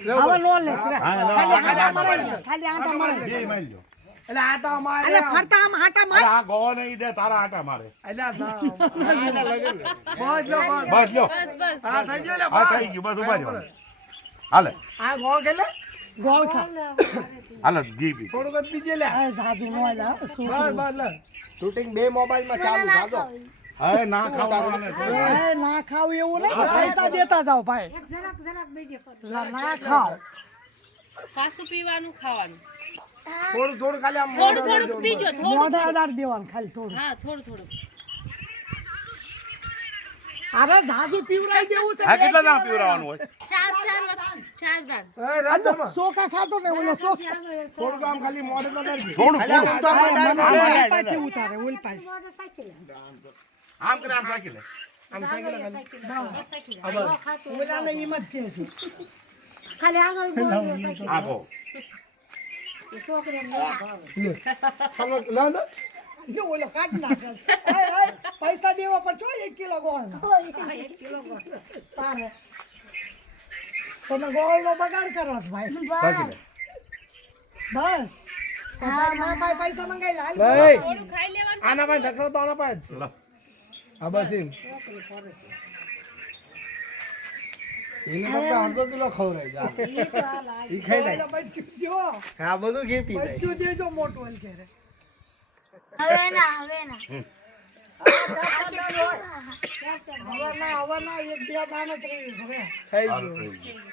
હવે નો લેશ રે ખાલી આટા મારે બે મારી લો એટલે આટા મારે એટલે ફરતા આમ આટા મારે આ ગો નહીં દે તારા આટા મારે એટલે બસ લો બસ લો હા થઈ ગયો હા થઈ ગયું બસ ઉભા રહ્યો હાલે આ ગોળ કેલે ગોળ ખા હાલે ઘી પી થોડુંક જ પીજે લે આ જાદુ નો આલા બસ બસ લે શૂટિંગ બે મોબાઈલમાં ચાલુ જાગો હવે ના ખાવાનું એ ના ખાવ એવું નહીં પૈસા દેતા જાવ ભાઈ ના ખાવ પાછું પીવાનું ખાવાનું થોડું ખાલી આમ થોડું પીજો થોડું મોઢા અડાર દેવાનું ખાલી થોડું હા થોડું અરે જાદુ પીવરાઈ દેવું છે હા કેટલા ના પીવરાવાનું હોય ચાર દાન એ રાત સોકા ખાતો ને ઓલો સોક થોડું આમ ખાલી મોઢે તો કરજે થોડું પાછી ઉતારે ઓલ પાછી આમ કરે આમ રાખી લે આમ સાયકલ ઓલાને એમ જ કહે છે ખાલી આગળ બોલ આખો છોકરીને તમે લા દો એ ઓલો કાઢ નાખે પૈસા દેવા પર છો 1 કિલો ગોળ તારે તમે ગોળ નો બગાડ કરો છો ભાઈ રાખી લે બસ હા માં ભાઈ પૈસા મંગાઈ લે નહીં થોડું ખાઈ લેવાનું આના પાસે ઢકલો તો આના પાસે લો હા બસ એમ એને ફક્ત અડધો કિલો ખવરાય જા ઈ ખાઈ જાય બચ્ચું દ્યો આ બધું ઘી પી જાય બચ્ચું દેજો મોટું એલ કે હવે ના હવે ના એક બે દાણા જ રહ્યું છે હવે થઈ હાલ ગયું થઈ ગયું.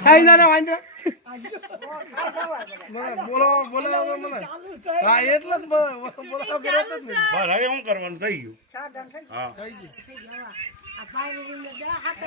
ખાઈ જા ને વાંદરા બોલો મને ચાલુ છે હા એટલે જ બોલો બસ હવે શું કરવાનું થઈ ગયું હા થઈ ગયું આ પાણી દે હાથ